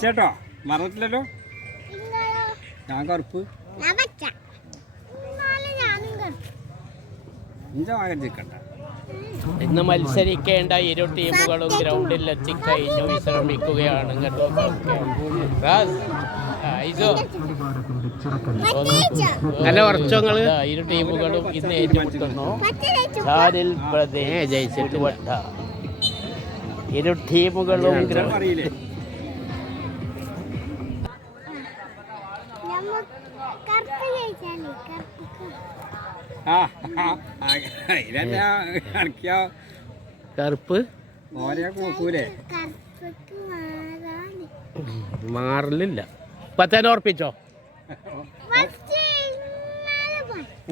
ചേട്ടോ മറന്നിട്ടില്ലല്ലോ. ഞാൻ കറുപ്പ് ഇന്ന് മത്സരിക്കേണ്ട ഇരു ടീമുകളും ഗ്രൗണ്ടിൽ എത്തിക്കഴിഞ്ഞു വിശ്രമിക്കുകയാണ്. നല്ല ഉറച്ചങ്ങള് ഇരു ടീമുകളും ഇന്ന് ഏറ്റുമുട്ടുന്നു. ചാലിൽ പ്രദേശ് ജയിച്ചിട്ട് വട്ട ഇരു ടീമുകളും കറുപ്പ് മാറലില്ല. പത്തേനെ ഉറപ്പിച്ചോ?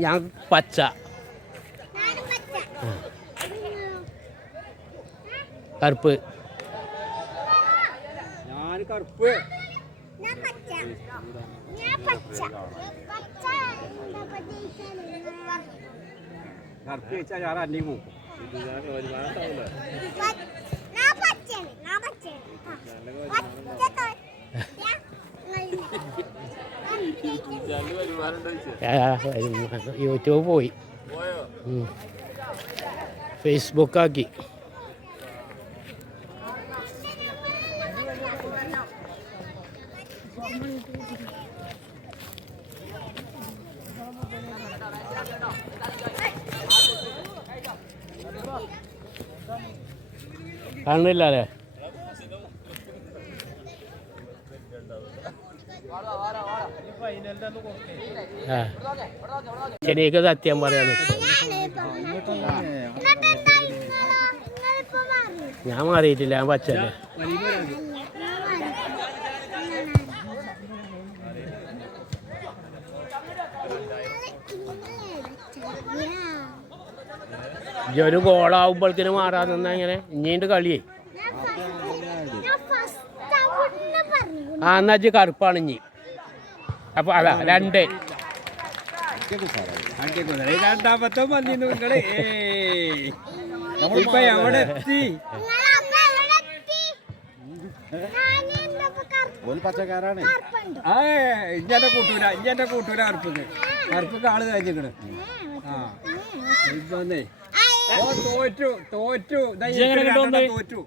ഞാൻ പച്ച. കറുപ്പ്. ഞാൻ കറുപ്പ്. കറുപ്പ് വെച്ചാൽ ഞാൻ അല്ലി പോകും. യൂട്യൂബ് പോയി, ഫേസ്ബുക്കാക്കി. കാണില്ല അല്ലേ? ശരിക്ക് സത്യം പറയാൻ ഞാൻ മാറിയിട്ടില്ല. ഞാൻ പച്ചല്ലേ. ഒരു ഗോളാവുമ്പോഴേക്കിന് മാറാൻ നിന്നാ ഇങ്ങനെ ഇഞ്ഞിന്റെ കളിയേ. ആ എന്നാ കറുപ്പാണ് ഇഞ്ഞി. അപ്പൊ അതാ രണ്ട്. രണ്ടാമത്തെ മതി നിങ്ങള്. ഇപ്പൊ എവിടെ എത്തി? പച്ചക്കാരാണ്. ഇഞ്ചന്റെ കൂട്ടൂല, ഇഞ്ചന്റെ കൂട്ടൂല. കറുപ്പക്ക് കറുപ്പക്ക് ആള് കഴിഞ്ഞിക്കണ്. ആ ഇപ്പൊന്നേ തോറ്റു തോറ്റു തോറ്റു.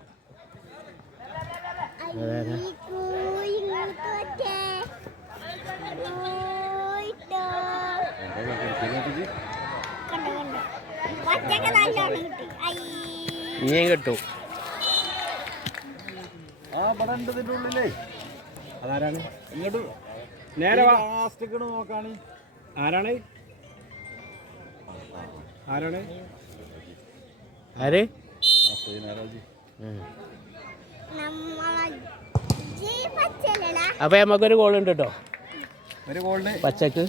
ഇനിയും കിട്ടും. ഉള്ളിലേ അതാരാണ്? ഇങ്ങോട്ട് നേരെ നോക്കാണ്. ആരാണ്? ആരാണ്? ആര്? അപ്പൊ നമുക്കൊരു ഗോൾ ഉണ്ട് കേട്ടോ. ഒരു ഗോളിന് പച്ചക്ക്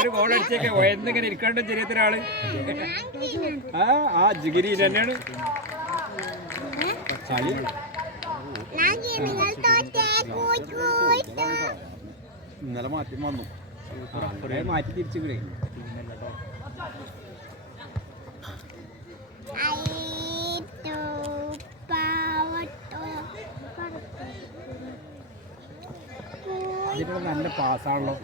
ഒരു ഗോൾ അടിച്ചേക്കെ വയന്നിങ്ങനെ ഇരിക്കാണ്ട് ചെറിയൊരാള്. ആ ജിഗിരി തന്നെയാണ്. ഇന്നലെ മാറ്റി വന്നു. മാറ്റി തിരിച്ചു. നല്ല പാസ്സാണല്ലോ.